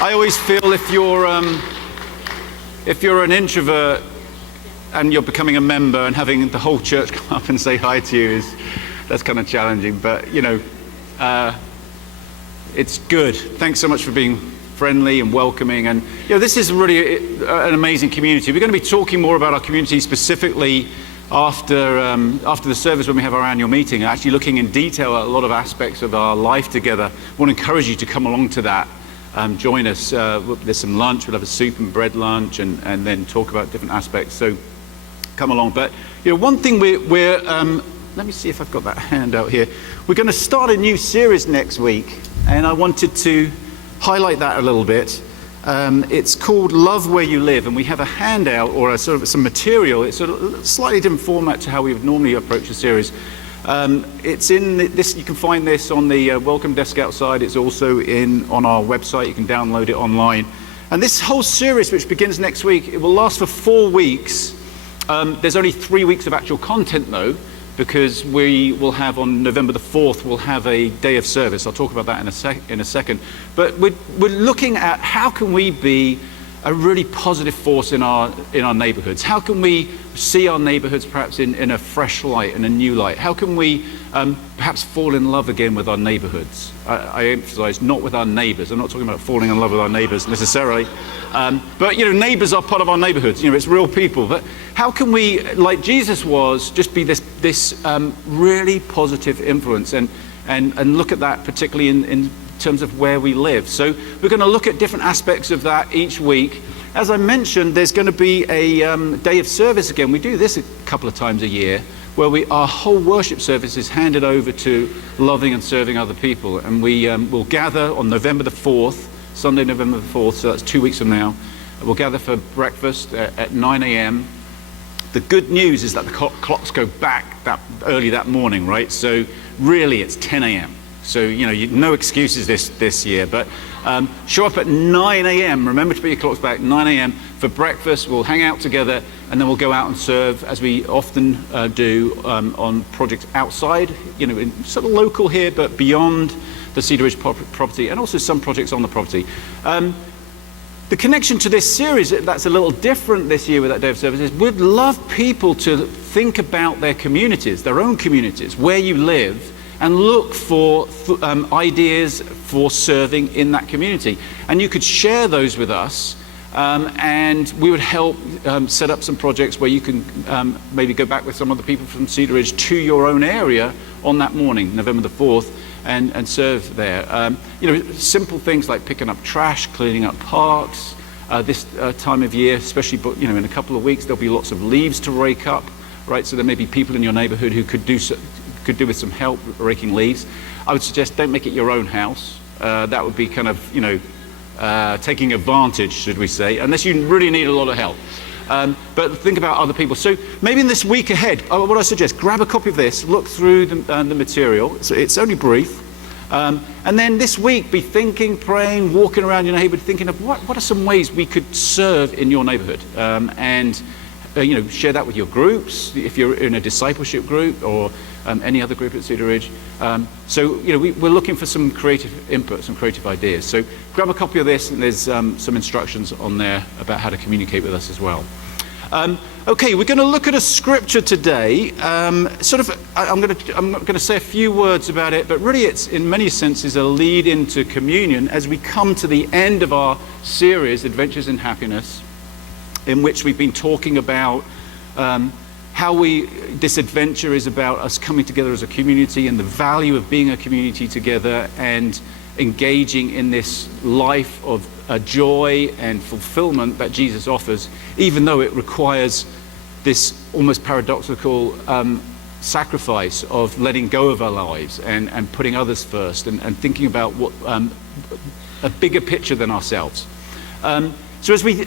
I always feel if you're an introvert and you're becoming a member and having the whole church come up and say hi to you that's kind of challenging. But it's good. Thanks so much for being friendly and welcoming. And this is really an amazing community. We're going to be talking more about our community specifically after the service when we have our annual meeting, actually looking in detail at a lot of aspects of our life together. I want to encourage you to come along to that. Join us. There's some lunch. We'll have a soup and bread lunch and then talk about different aspects. So come along. But one thing we're let me see if I've got that handout here. We're going to start a new series next week, and I wanted to highlight that a little bit. It's called Love Where You Live, and we have a handout or a sort of some material. It's sort of a slightly different format to how we would normally approach a series. It's in this. You can find this on the welcome desk outside. It's also on our website. You can download it online. And this whole series, which begins next week, it will last for 4 weeks. There's only 3 weeks of actual content, though, because we will have on November the 4th, we'll have a day of service. I'll talk about that in a second. But we're looking at how can we be a really positive force in our neighborhoods. How can we see our neighborhoods perhaps in a fresh light, in a new light? How can we perhaps fall in love again with our neighborhoods? I emphasize not with our neighbors. I'm not talking about falling in love with our neighbors necessarily. But neighbors are part of our neighborhoods. It's real people. But how can we, like Jesus was, just be this really positive influence and look at that particularly in terms of where we live. So we're going to look at different aspects of that each week. As I mentioned, there's going to be a day of service again. We do this a couple of times a year, where our whole worship service is handed over to loving and serving other people. And we will gather on November the 4th, Sunday, November the 4th, so that's 2 weeks from now. We'll gather for breakfast at 9 a.m. The good news is that the clocks go back that early that morning, right? So really it's 10 a.m. So, no excuses this year, but show up at 9 a.m. Remember to put your clocks back, 9 a.m. for breakfast. We'll hang out together, and then we'll go out and serve, as we often do on projects outside, sort of local here, but beyond the Cedar Ridge property, and also some projects on the property. The connection to this series that's a little different this year with that day of service is we'd love people to think about their communities, their own communities, where you live, and look for ideas for serving in that community. And you could share those with us, and we would help set up some projects where you can maybe go back with some other people from Cedar Ridge to your own area on that morning, November the 4th, and serve there. Simple things like picking up trash, cleaning up parks. This time of year, especially in a couple of weeks, there'll be lots of leaves to rake up, right? So there may be people in your neighborhood who could do with some help raking leaves. I would suggest don't make it your own house. That would be kind of taking advantage, should we say, unless you really need a lot of help. But think about other people. So maybe in this week ahead, what I suggest, grab a copy of this, look through the material. It's only brief. And then this week, be thinking, praying, walking around your neighborhood, thinking of what are some ways we could serve in your neighborhood. And share that with your groups, if you're in a discipleship group or any other group at Cedar Ridge. We're looking for some creative input, some creative ideas. So grab a copy of this, and there's some instructions on there about how to communicate with us as well. Okay, we're going to look at a scripture today. I'm not going to say a few words about it, but really it's in many senses a lead into communion as we come to the end of our series, Adventures in Happiness, in which we've been talking about how this adventure is about us coming together as a community and the value of being a community together and engaging in this life of joy and fulfillment that Jesus offers, even though it requires this almost paradoxical sacrifice of letting go of our lives and putting others first and thinking about what a bigger picture than ourselves. So as we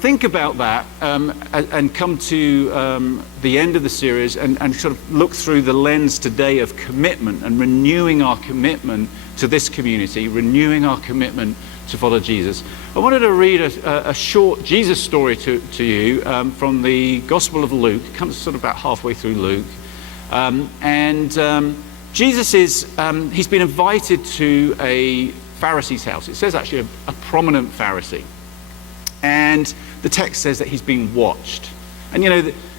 think about that and come to the end of the series and sort of look through the lens today of commitment and renewing our commitment to this community, renewing our commitment to follow Jesus, I wanted to read a short Jesus story to you from the Gospel of Luke. It comes sort of about halfway through Luke. Jesus is, he's been invited to a Pharisee's house. It says actually a prominent Pharisee. And the text says that he's being watched. And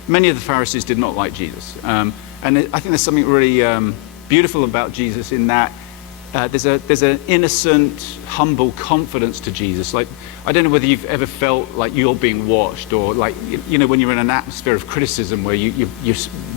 many of the Pharisees did not like Jesus. And I think there's something really beautiful about Jesus in that there's an innocent, humble confidence to Jesus. Like, I don't know whether you've ever felt like you're being watched, or like, when you're in an atmosphere of criticism where you're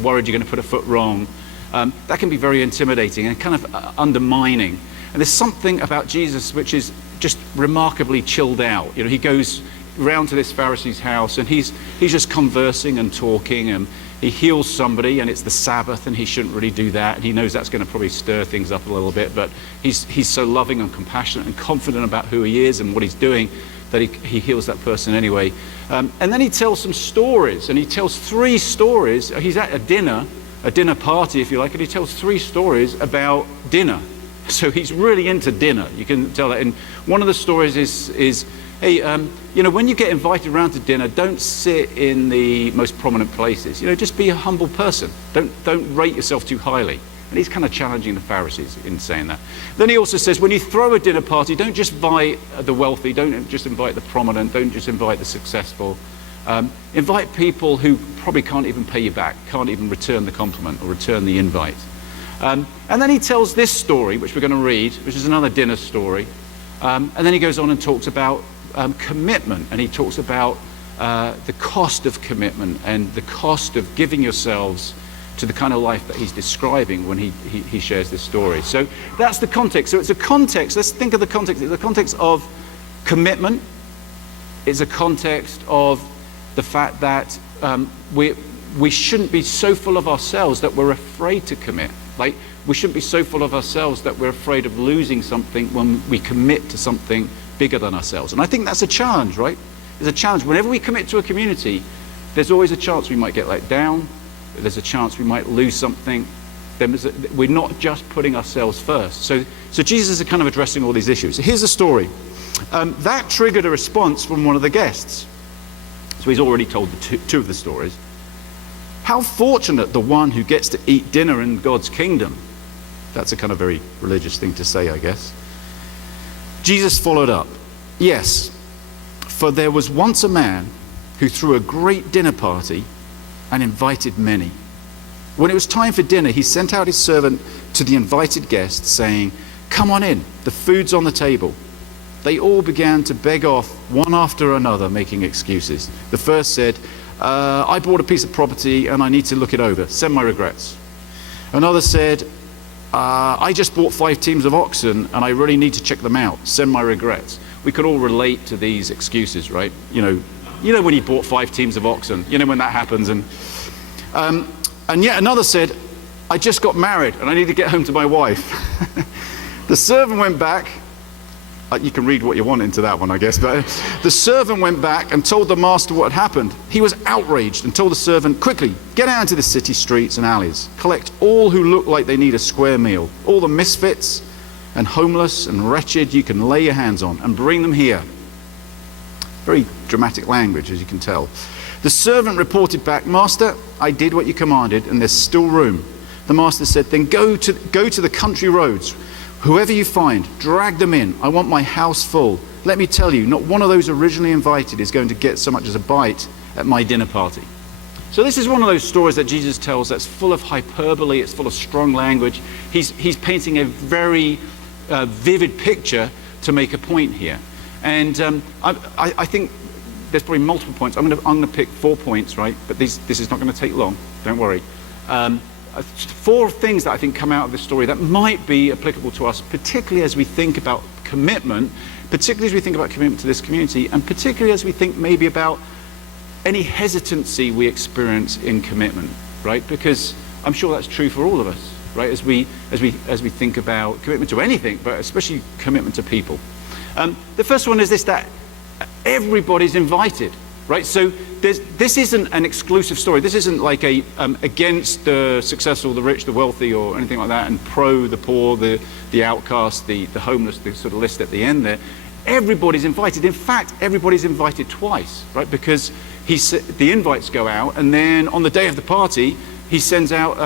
worried you're going to put a foot wrong. That can be very intimidating and kind of undermining. And there's something about Jesus which is just remarkably chilled out. He goes round to this Pharisee's house and he's just conversing and talking, and he heals somebody, and it's the Sabbath and he shouldn't really do that, and he knows that's going to probably stir things up a little bit, but he's so loving and compassionate and confident about who he is and what he's doing that he heals that person anyway. And then he tells some stories, and he tells 3 stories. He's at a dinner party, if you like, and he tells 3 stories about dinner. So he's really into dinner. You can tell that. And one of the stories is hey, when you get invited around to dinner, don't sit in the most prominent places. Just be a humble person. Don't rate yourself too highly. And he's kind of challenging the Pharisees in saying that. Then he also says, when you throw a dinner party, don't just invite the wealthy, don't just invite the prominent, don't just invite the successful. Invite people who probably can't even pay you back, can't even return the compliment or return the invite. And then he tells this story, which we're going to read, which is another dinner story. And then he goes on and talks about commitment, and he talks about the cost of commitment and the cost of giving yourselves to the kind of life that he's describing when he shares this story. So that's the context. So it's a context. Let's think of the context. It's a context of commitment. It's a context of the fact that we shouldn't be so full of ourselves that we're afraid to commit. Like, we shouldn't be so full of ourselves that we're afraid of losing something when we commit to something bigger than ourselves. And I think that's a challenge, right? There's a challenge. Whenever we commit to a community, there's always a chance we might get let down. There's a chance we might lose something. We're not just putting ourselves first. So Jesus is kind of addressing all these issues. So here's the story. That triggered a response from one of the guests. So he's already told two of the stories. How fortunate the one who gets to eat dinner in God's kingdom. That's a kind of very religious thing to say, I guess. Jesus followed up. Yes, for there was once a man who threw a great dinner party and invited many. When it was time for dinner, he sent out his servant to the invited guests, saying, "Come on in, the food's on the table." They all began to beg off, one after another, making excuses. The first said, "I bought a piece of property and I need to look it over. Send my regrets." Another said, "I just bought 5 teams of oxen and I really need to check them out. Send my regrets." We could all relate to these excuses, right? You know when you bought 5 teams of oxen, when that happens. And yet another said, "I just got married and I need to get home to my wife." The servant went back. You can read what you want into that one, I guess. But the servant went back and told the master what had happened. He was outraged and told the servant, "Quickly, get out into the city streets and alleys. Collect all who look like they need a square meal. All the misfits and homeless and wretched you can lay your hands on, and bring them here." Very dramatic language, as you can tell. The servant reported back, "Master, I did what you commanded, and there's still room." The master said, "Then go to the country roads. Whoever you find, drag them in. I want my house full. Let me tell you, not one of those originally invited is going to get so much as a bite at my dinner party." So this is one of those stories that Jesus tells that's full of hyperbole, it's full of strong language. He's painting a very vivid picture to make a point here. And I think there's probably multiple points. I'm going to pick 4 points, right? But this is not going to take long, don't worry. 4 things that I think come out of this story that might be applicable to us, particularly as we think about commitment, particularly as we think about commitment to this community, and particularly as we think maybe about any hesitancy we experience in commitment, right? Because I'm sure that's true for all of us, right? As we think about commitment to anything, but especially commitment to people. The first one is this, that everybody's invited. Right, so this isn't an exclusive story. This isn't like a against the successful, the rich, the wealthy, or anything like that, and pro the poor, the outcast, the homeless, the sort of list at the end there. Everybody's invited. In fact, everybody's invited twice, right? Because the invites go out, and then on the day of the party, he sends out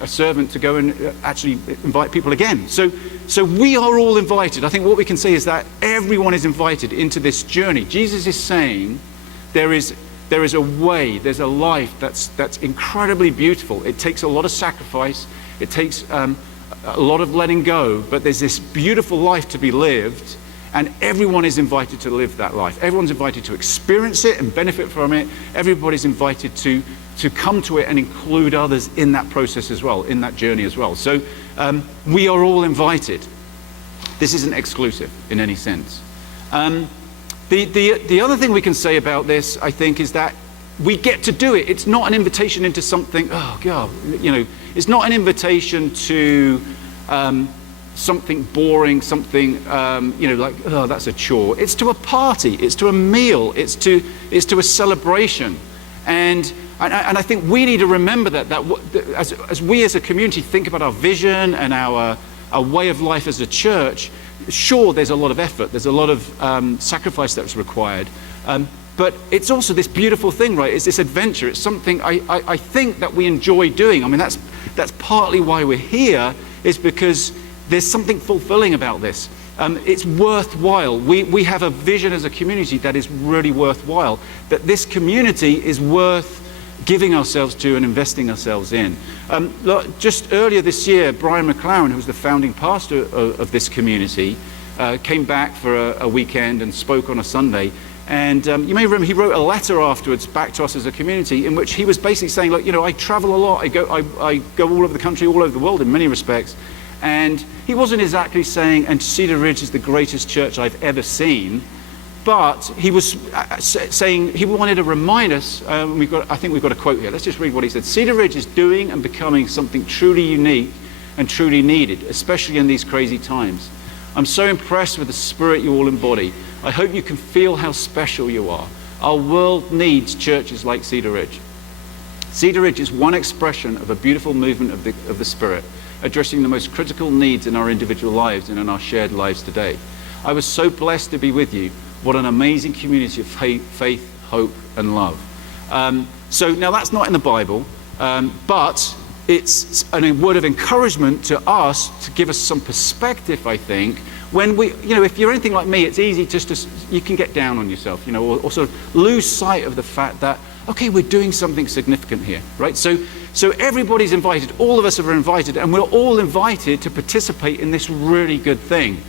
a servant to go and actually invite people again. So so we are all invited. I think what we can say is that everyone is invited into this journey. Jesus is saying there is a way, there's a life that's incredibly beautiful. It takes a lot of sacrifice. It takes a lot of letting go, but there's this beautiful life to be lived, and everyone is invited to live that life. Everyone's invited to experience it and benefit from it. Everybody's invited to come to it and include others in that process as well, in that journey as well. So we are all invited. This isn't exclusive in any sense. The other thing we can say about this, I think, is that we get to do it. It's not an invitation into something, oh God, it's not an invitation to something boring, something, like, oh, that's a chore. It's to a party, it's to a meal, it's to a celebration. And I think we need to remember that as we as a community think about our vision and our way of life as a church, sure, there's a lot of effort, there's a lot of sacrifice that's required, but it's also this beautiful thing, right? It's this adventure. It's something I think that we enjoy doing. I mean, that's partly why we're here, is because there's something fulfilling about this. It's worthwhile. We have a vision as a community that is really worthwhile, that this community is worth giving ourselves to and investing ourselves in. Just earlier this year, Brian McLaren, who's the founding pastor of this community, came back for a weekend and spoke on a Sunday. And you may remember he wrote a letter afterwards back to us as a community in which he was basically saying, look, I travel a lot. I go all over the country, all over the world in many respects. And he wasn't exactly saying, and Cedar Ridge is the greatest church I've ever seen, but he was saying he wanted to remind us, I think we've got a quote here. Let's just read what he said. Cedar Ridge is doing and becoming something truly unique and truly needed, especially in these crazy times. I'm so impressed with the spirit you all embody. I hope you can feel how special you are. Our world needs churches like Cedar Ridge. Cedar Ridge is one expression of a beautiful movement of the Spirit, addressing the most critical needs in our individual lives and in our shared lives today. I was so blessed to be with you. What an amazing community of faith, hope, and love. So now that's not in the Bible, but it's a word of encouragement to us to give us some perspective, I think. When we, if you're anything like me, it's easy just to, you can get down on yourself, or sort of lose sight of the fact that, okay, we're doing something significant here, right? So everybody's invited, all of us are invited, and we're all invited to participate in this really good thing.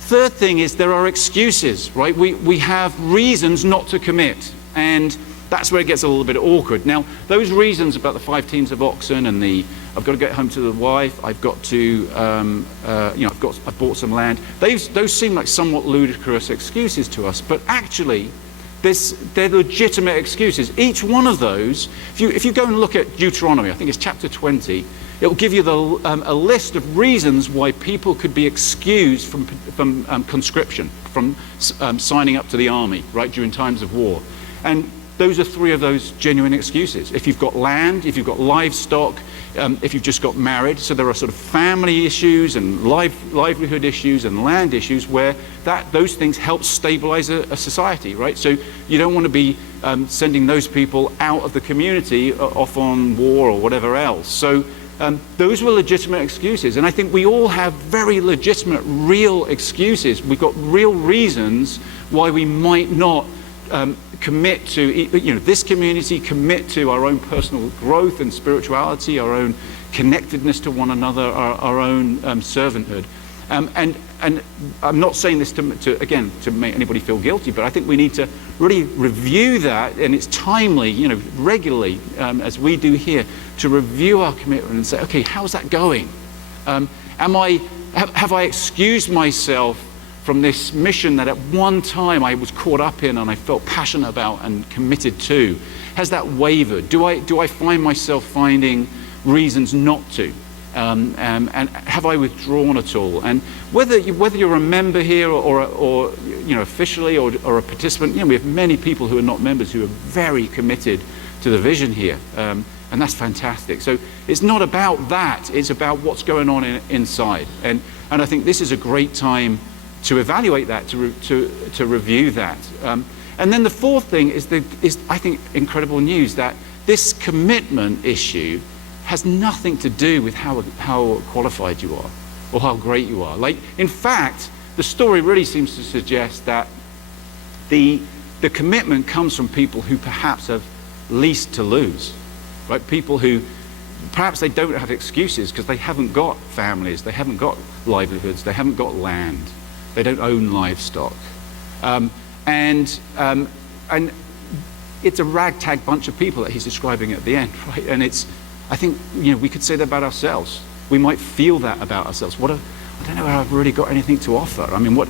Third thing is there are excuses, right? We have reasons not to commit, and that's where it gets a little bit awkward. Now, those reasons about the 5 teams of oxen and I've got to get home to the wife, I've got to, I've bought some land. Those seem like somewhat ludicrous excuses to us, but actually, they're legitimate excuses. Each one of those, if you go and look at Deuteronomy, I think it's chapter 20, it will give you a list of reasons why people could be excused from conscription, from signing up to the army, right, during times of war. And those are 3 of those genuine excuses. If you've got land, if you've got livestock, if you've just got married, so there are sort of family issues and livelihood issues and land issues where those things help stabilize a society, right? So you don't want to be sending those people out of the community off on war or whatever else. So those were legitimate excuses, and I think we all have very legitimate, real excuses. We've got real reasons why we might not commit to, this community, commit to our own personal growth and spirituality, our own connectedness to one another, our own servanthood. And I'm not saying this to make anybody feel guilty, but I think we need to really review that, and it's timely, regularly, as we do here, to review our commitment and say, okay, how's that going? Have I excused myself from this mission that at one time I was caught up in and I felt passionate about and committed to? Has that wavered? Do I find myself finding reasons not to? And have I withdrawn at all? And whether you're a member here or officially or a participant, we have many people who are not members who are very committed to the vision here, and that's fantastic. So it's not about that; it's about what's going on inside. And I think this is a great time to evaluate that, to review that. And then the fourth thing is I think incredible news that this commitment issue has nothing to do with how qualified you are or how great you are. Like, in fact, the story really seems to suggest that the commitment comes from people who perhaps have least to lose, right? People who perhaps they don't have excuses because they haven't got families, they haven't got livelihoods, they haven't got land, they don't own livestock. And it's a ragtag bunch of people that he's describing at the end, right? And I think, we could say that about ourselves. We might feel that about ourselves. I don't know how I've really got anything to offer. I mean, what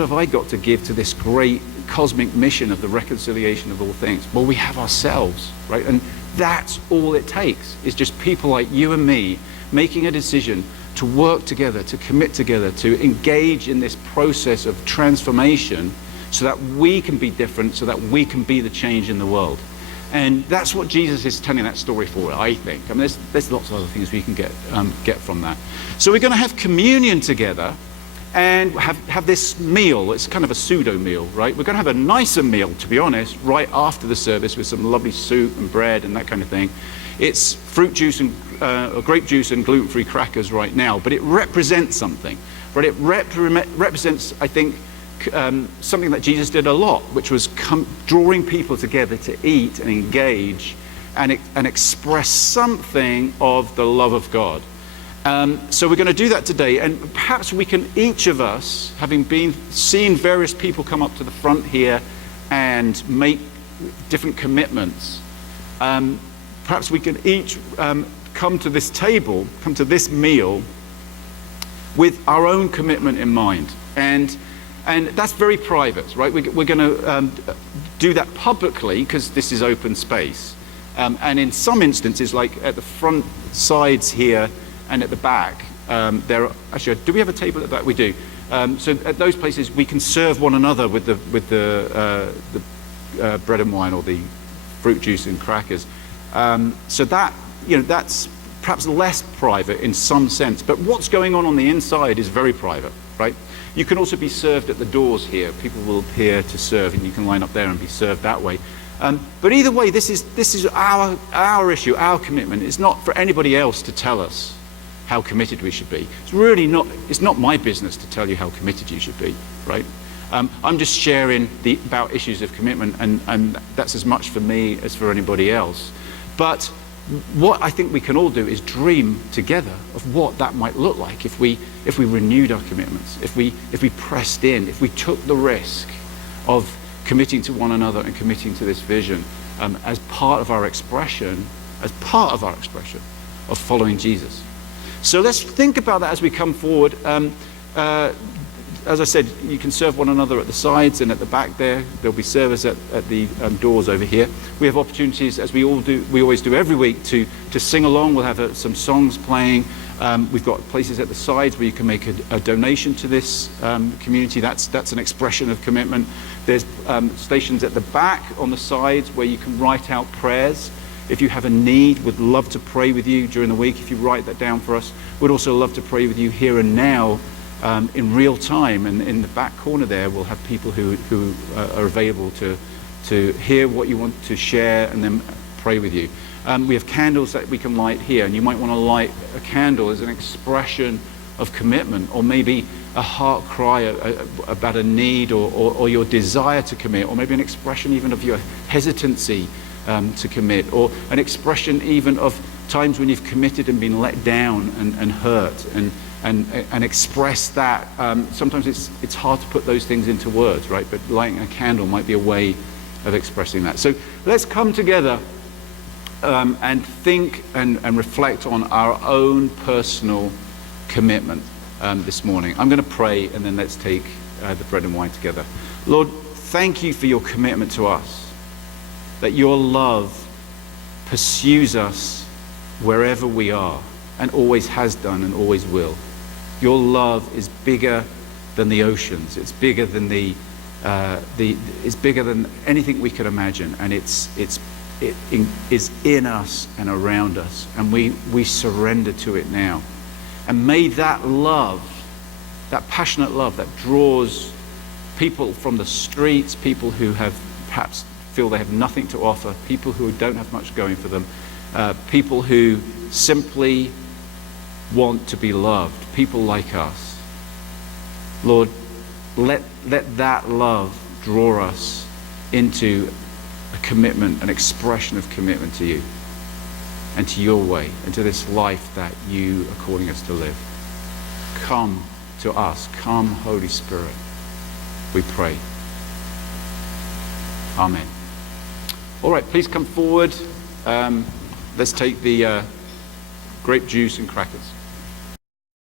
have I got to give to this great cosmic mission of the reconciliation of all things? Well, we have ourselves, right? And that's all it takes, is just people like you and me making a decision to work together, to commit together, to engage in this process of transformation so that we can be different, so that we can be the change in the world. And that's what Jesus is telling that story for, I think. I mean, there's lots of other things we can get from that. So we're going to have communion together and have this meal. It's kind of a pseudo meal, right? We're going to have a nicer meal, to be honest, right after the service with some lovely soup and bread and that kind of thing. It's fruit juice and grape juice and gluten-free crackers right now, but it represents something, right? It represents, I think, something that Jesus did a lot, which was drawing people together to eat and engage and express something of the love of God. So we're going to do that today, and perhaps we can, each of us, having seen various people come up to the front here and make different commitments, perhaps we can each come to this table, come to this meal with our own commitment in mind. And that's very private, right? We're going to do that publicly because this is open space. And in some instances, like at the front sides here and at the back, actually, do we have a table at the back? We do. So at those places, we can serve one another with the bread and wine or the fruit juice and crackers. So that, that's perhaps less private in some sense. But what's going on the inside is very private, right? You can also be served at the doors here. People will appear to serve, and you can line up there and be served that way. But either way, this is our issue, our commitment. It's not for anybody else to tell us how committed we should be. It's not my business to tell you how committed you should be, right? I'm just sharing about issues of commitment, and that's as much for me as for anybody else. But what I think we can all do is dream together of what that might look like if we renewed our commitments, if we pressed in, if we took the risk of committing to one another and committing to this vision as part of our expression of following Jesus. So let's think about that as we come forward. As I said, you can serve one another at the sides and at the back there. There'll be servers at the doors over here. We have opportunities, as we always do every week, to sing along. We'll have some songs playing. We've got places at the sides where you can make a donation to this community. That's an expression of commitment. There's stations at the back on the sides where you can write out prayers. If you have a need, we'd love to pray with you during the week. If you write that down for us, we'd also love to pray with you here and now. In real time, and in the back corner there, we'll have people who are available to hear what you want to share and then pray with you. We have candles that we can light here, and you might want to light a candle as an expression of commitment, or maybe a heart cry about a need or your desire to commit, or maybe an expression even of your hesitancy to commit, or an expression even of times when you've committed and been let down and hurt and express that. Sometimes it's hard to put those things into words, right? But lighting a candle might be a way of expressing that. So let's come together and think and reflect on our own personal commitment this morning. I'm going to pray, and then let's take the bread and wine together. Lord, thank you for your commitment to us, that your love pursues us wherever we are, and always has done and always will. Your love is bigger than the oceans. It's bigger than it's bigger than anything we could imagine, and it is in us and around us, and we surrender to it now. And may that love, that passionate love that draws people from the streets, people who have perhaps feel they have nothing to offer, people who don't have much going for them, people who simply want to be loved, people like us. Lord, let that love draw us into a commitment, an expression of commitment to you and to your way and to this life that you are calling us to live. Come to us. Come, Holy Spirit, we pray. Amen. All right, please come forward. Let's take the grape juice and crackers.